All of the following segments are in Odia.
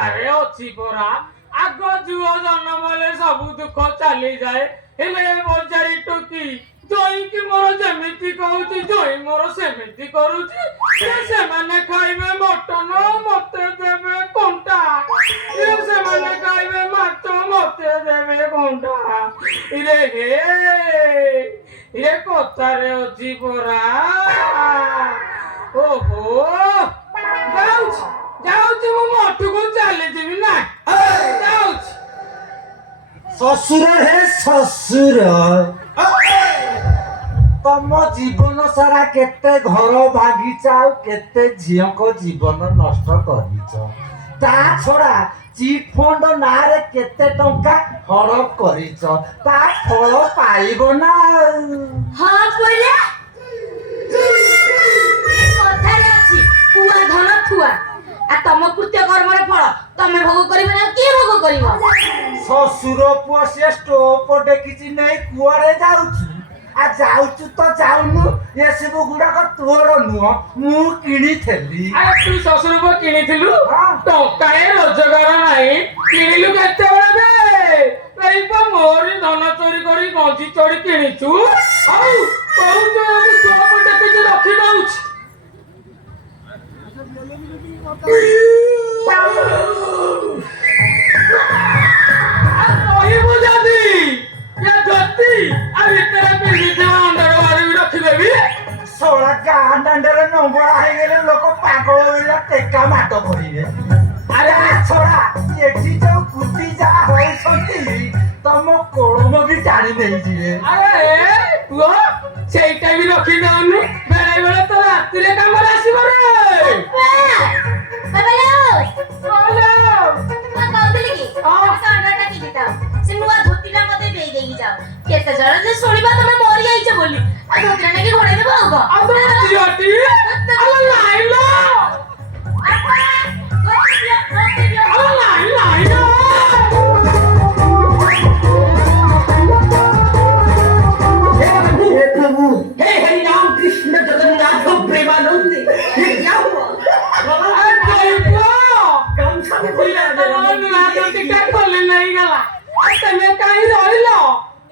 କଥାରେ ଅଛି ପରା ଆଗ ଝୁଅ ଜନ୍ମ ହେଲେ ସବୁ ଦୁଃଖ ଚାଲିଯାଏ ହେଲେ ବଜାରି ଟୋକି ଜଇଁକି ମୋର ଯେମିତି କହୁଛି ଜଇଁ ମୋର ସେମିତି କରୁଛି ସେମାନେ ଖାଇବେ ମଟନ ମତେ ଦେବେ କଣ୍ଟା ସେମାନେ ଖାଇବେ ମାଛ ମତେ ଦେବେ କଣ୍ଟା ଇରେ ହେ ଇରେ କଥାରେ ଅଛି ପରା ଓହୋ ଯାଉଛି ଯାଉଛି ମୁଁ ମଠକୁ ଚାଲିଯିବି ନା ଯାଉଛି ଶ୍ୱଶୁର ହେ ଶ୍ୱଶୁର ତମ ଜୀବନ ସାରା କେତେ ଘର ଭାଙ୍ଗିଛ ଆଉ କେତେ ଝିଅଙ୍କ ଜୀବନ ନଷ୍ଟ କରିଛ ତା ଛଡା ଚିଟ୍ ଫଣ୍ଡ ନାଁରେ କେତେ ଟଙ୍କା ହଡପ କରିଛ ତା ଫଳ ପାଇବ ନା ହଁ କହିଲେ କଥାରେ ଅଛି କୁଆ ଧନ ଥୁଆ ଆଉ ତମ କୃତ୍ୟ କର୍ମର ଫଳ ତମେ ଭୋଗ କରିବ ନା କିଏ ଭୋଗ କରିବ ଶ୍ୱଶୁର ପୁଅ ସେ ଷ୍ଟୋପ ଡେକିଛି ନେଇ କୁଆଡେ ଯାଉଛୁ ଆ ଯାଉଛୁ ତ ଯାଉନୁ ଏସବୁ ଗୁଡାକ ତୋର ନୁହଁ ମୁଁ କିଣିଥିଲି ଆରେ ତୁ ଶ୍ୱଶୁର ପୁଅ କିଣିଥିଲୁ ହଁ। ଟଙ୍କାଏ ରୋଜଗାର ନାହିଁ କିଣିଲୁ କେତେବେଳେ ବେ ଏଇପା ମୋରି ଧନ ଚୋରି କରି ଗଞ୍ଜି ଚୋରି କିଣିଛୁ ଆଉ କହୁଛୁ ଏମିତି ଚୋପ ଡେକିଛି ରଖି ଦଉଛି କହିବୁ ଯଦି ଏ ଜ୍ୟୋତି ଆଉ ଭିତରେ ପିନ୍ଧିଥିବା ଅଣ୍ଡରୱାର ବି ରଖିଦେବି ଶଳା ଗାଁ ଦାଣ୍ଡରେ ନଙ୍ଗଳା ହେଇଗଲେ ଲୋକ ପାଗଳ ଭଳିଆ ଟେକା ମାଟ କରିବେ ଆରେ ଛଡା ଏଠି ଯୋଉ କୁତି ଯାହା ହଉଛନ୍ତି ତମ କଳମ ବି ଟାଣି ନେଇଯିବେ ଆରେ ପୁଅ ସେଇଟା ବି ରଖି ଦଉନୁ ବେଳେ ବେଳେ ତ ରାତିରେ କାମରେ ଆସିବ ରେ ବାବା ଲୋ ହ୍ୟାଲୋ ମୁଁ କହୁଥିଲି କି ହଁ। ତମେ ଅଣ୍ଡରଟା କିଣିଥାଅ ସେ ନୂଆ ଧୋତିଟା ମତେ ଦେଇ ଦେଇକି ଯାଅ କେତେ ଜଣ ଯେ ଶୁଣିବା ତମେ ମରି ଯାଇଛ ବୋଲି ଆଉ ଧୋତିଟା ନେଇକି ଘୋଡେଇ ଦେବ ଆଉ କଣ ଆଉ ତମ ଝିଅଟି ଆଲୋ ଲାଇଲୋ ବାପା, ଧୋତି ଦିଅ, ଧୋତି ଦିଅ। ଆଲୋ ଲାଇଲୋ हे प्रभु हे हरि राम कृष्ण जगन्नाथ प्रेमानंद ये क्या हुआ ଆରେ ଜୟ ପୁଅ गमछा में कोई ଝିଅ ତମ ନୂଆ ଧୋତିଟା ଖୋଲି ନେଇଗଲା ଆଉ ତମେ କାହିଁ ରହିଲ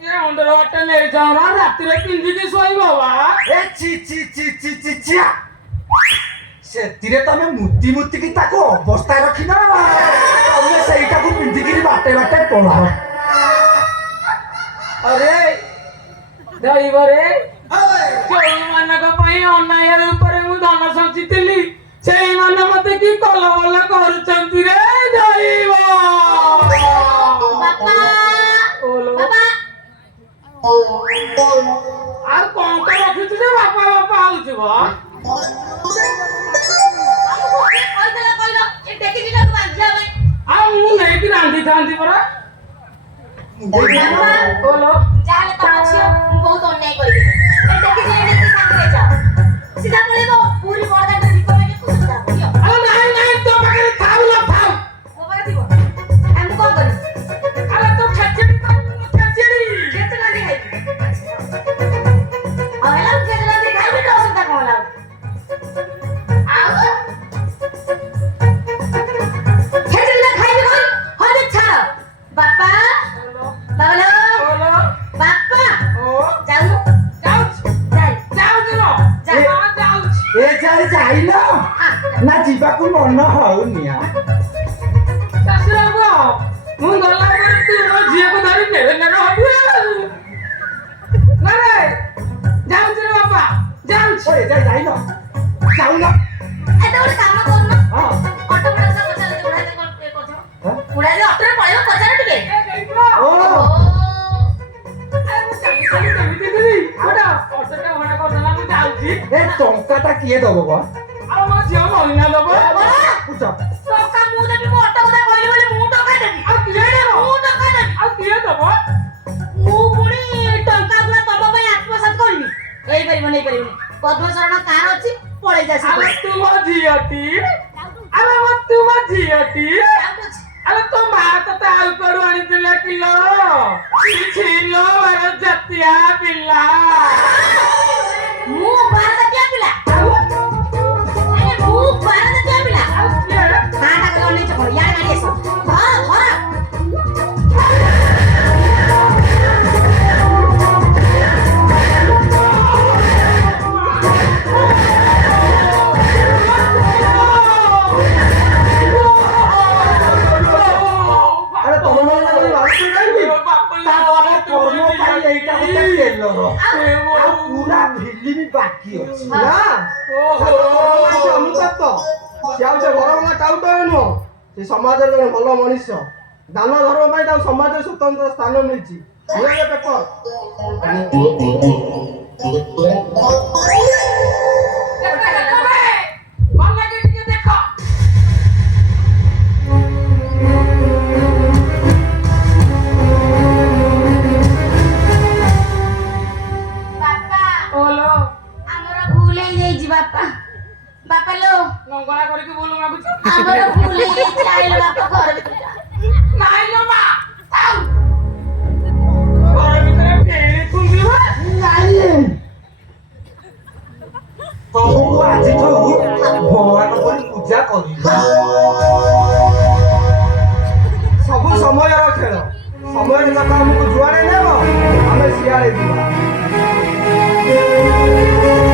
ଏ ଅଣ୍ଡରୱାରଟା ନେଇଯାଉନା ରାତିରେ ପିନ୍ଧିକି ଶୋଇବ ବା ଏ ଛି ଛି ଛି ଛି ଛି ଛିଆ ସେଥିରେ ତମେ ମୁତି ମୁତିକି ତାକୁ ଅବସ୍ଥା ରଖିନ ତମେ ସେଇଟାକୁ ପିନ୍ଧିକିରି ବାଟେ ବାଟେ ପଳାଅ ଆରେ ଦଇବରେ ଯୋଉମାନଙ୍କ ପାଇଁ ଅନ୍ୟାୟ ଉପରେ ମୁଁ ଧନ ସଞ୍ଚିଥିଲି ସେଇମାନେ ମତେ କି କଲବଲ କରୁଛନ୍ତି ରେ ଦଇବ ବାପା, ଓଲୋ ବାପା। ଆଉ କଣ ରଖିଛୁ ଯେ ବାପା ବାପା ହଉଛୁ ବ ଆମକୁ କିଏ କହିଥିଲା କହିଲ ଏ ଡେକିଚିଟାକୁ ବାନ୍ଧିବା ପାଇଁ ଆଉ ମୁଁ ନେଇକି ରାନ୍ଧିଥାନ୍ତି ପରା ଓଲୋ ଯାହେଲେ ତମ ଝିଅ ମୁଁ ବହୁତ ଅନ୍ୟାୟ କରିବି ଏ ଡେକିଚି ନେଇକି ସାଙ୍ଗରେ ଯାଅ ସିଧା ପଳେଇବ ପୁରୀ ବଡ଼ଦାଣ୍ଡରେ ଭିକ ମାଗିବାକୁ ସୁବିଧା ହବ ଦିଅ ଆରେ ନାଇଁ ନାଇଁ ତୋ ପାଖରେ ଥାଉ ନା ଥାଉ ମୋ ପାଖରେ ଥିବ ଆଉ ମୁଁ କଣ କରିବି ଆରେ ତୁ ଖେଚେଡି ଖେଚେଡି କେତେ ରାନ୍ଧି ଖାଇବି ଆଉ ହେଲା ମୁଁ କେତେ ରାନ୍ଧି ଖାଇବି ତ ଅସୁବିଧା କଣ ହେଲା ଆଉ ଖେଚେଡିଟା ଖାଇବି କଣ ହଁ ଯେ ଛାଡ଼ ବାପା ବାବଲୋ ଓଲୋ ବାପା ଓ ଯାଉନୁ ଯାଉଛି ଯାଇ ଯାଉଛି ମ ଯା। ଯାଉଛି ଏ ଯାଇ ଯାଇନ ନା ଯିବାକୁ ମନ ହଉନି ଆ? ଶାଶୁର ପୁଅ ମୁଁ ଗଲା ପରେ ତୁ ମୋ ଝିଅକୁ ଧରି ନେବେ ନେବେ ହବୁ ନା ରେ ଯାଉଛି ରେ ବାପା ଯାଉଛି ଓ ଏ ଯାଇ ଯାଇନ ଯାଉନ ଏତେ ଗୋଟେ କାମ କରୁନ ହଁ ଅଟୋ ଭଡ଼ା କଥା ପଚାର ଉଡ଼ାଇ ଦେ କରୁଛ ଉଡ଼ାଇ ଦେ ଅଟୋରେ ପଳେଇବ ପଚାର ଟିକେ ଏ ଦେଖିବ ଓ ଆରେ ମୁଁ ଚାଲି ଚାଲି କେମିତି ଯିବି ଗୋଟେ ଅଟୋଟା ଭଡ଼ା କରିଦେଲା ମୁଁ ଯାଉଛି ଏ ଟଙ୍କାଟା କିଏ ଦବ ବା ଆଉ ମୋ ଝିଅ ମରିନା ଦବ ବୁଝ ଟଙ୍କା ମୁଁ ଦେବି ମୁଁ ଅଟୋ କଥା କହିଲି ବୋଲି ମୁଁ ଟଙ୍କା ଦେବି ଆଉ କିଏ ଦବ ମୁଁ ଟଙ୍କା ଦେବି ଆଉ କିଏ ଦବ ମୁଁ ପୁଣି ଟଙ୍କା ଗୁଡ଼ା ତମ ପାଇଁ ଆତ୍ମସାତ କରିବି ହେଇପାରିବନି ପଦ୍ମଚରଣ କାର ଅଛି ପଳେଇ ଯା ଆରେ ତୁ ମୋ ଝିଅଟି ଆରେ ତୁ ମୋ ଝିଅଟି ଆରେ ତୋ ମା ତତେ ଆଉ କୁଆଡୁ ଆଣିଥିଲା କିଲୋ ଝିଲୋ ଜାତିଆ ପିଲା ମୁଁ ଭାରତୀୟ ପିଲା ମୁଁ ଭାରତୀୟ ପିଲା ଆଉ କିଏ ନାଟା କହିଲେ ଅନେଇଛ କଣ ୟାର ଗାଡ଼ି ଆସ ବାକି ଅଛି ନା ଓହୋ ସେ ଅନୁତପ୍ତ ସେ ଆଉ ସେ ଘର ବାଲା ଟାଉଟ ନୁହଁ ସେ ସମାଜରେ ଜଣେ ଭଲ ମଣିଷ ଦାନ ଧର୍ମ ପାଇଁ ତାଙ୍କୁ ସମାଜରେ ସ୍ୱତନ୍ତ୍ର ସ୍ଥାନ ମିଳିଛି ପେପର ଭଲ ଲାଗେ ଟିକେ ଦେଖ ବାପା ଓଲୋ ଆମର ଭୁଲ ହେଇଯାଇଛି ବାପା ବାପା ଲୋ ନଙ୍ଗଳା କରିକି ବୋଲ ମାଗୁଛୁ ଆମର ଭୁଲ ହେଇଯାଇଛି ଆଇଲ ବାପା ଘର ଭିତରେ ଯା। ନାଇଁ ଲୋ ମା ଥାଉ ଘର ଭିତରେ ଫେରି କୁମ୍ଭିବ ତମକୁ ଆଜିଠୁ ଭଗବାନ କରି ପୂଜା କରିବ ସବୁ ସମୟର ଖେଳ ସମୟ ଯେତେବେଳେ ଆମକୁ ଯୁଆଡେ ନେବ ଆମେ ସିଆଡେ ଯିବୁ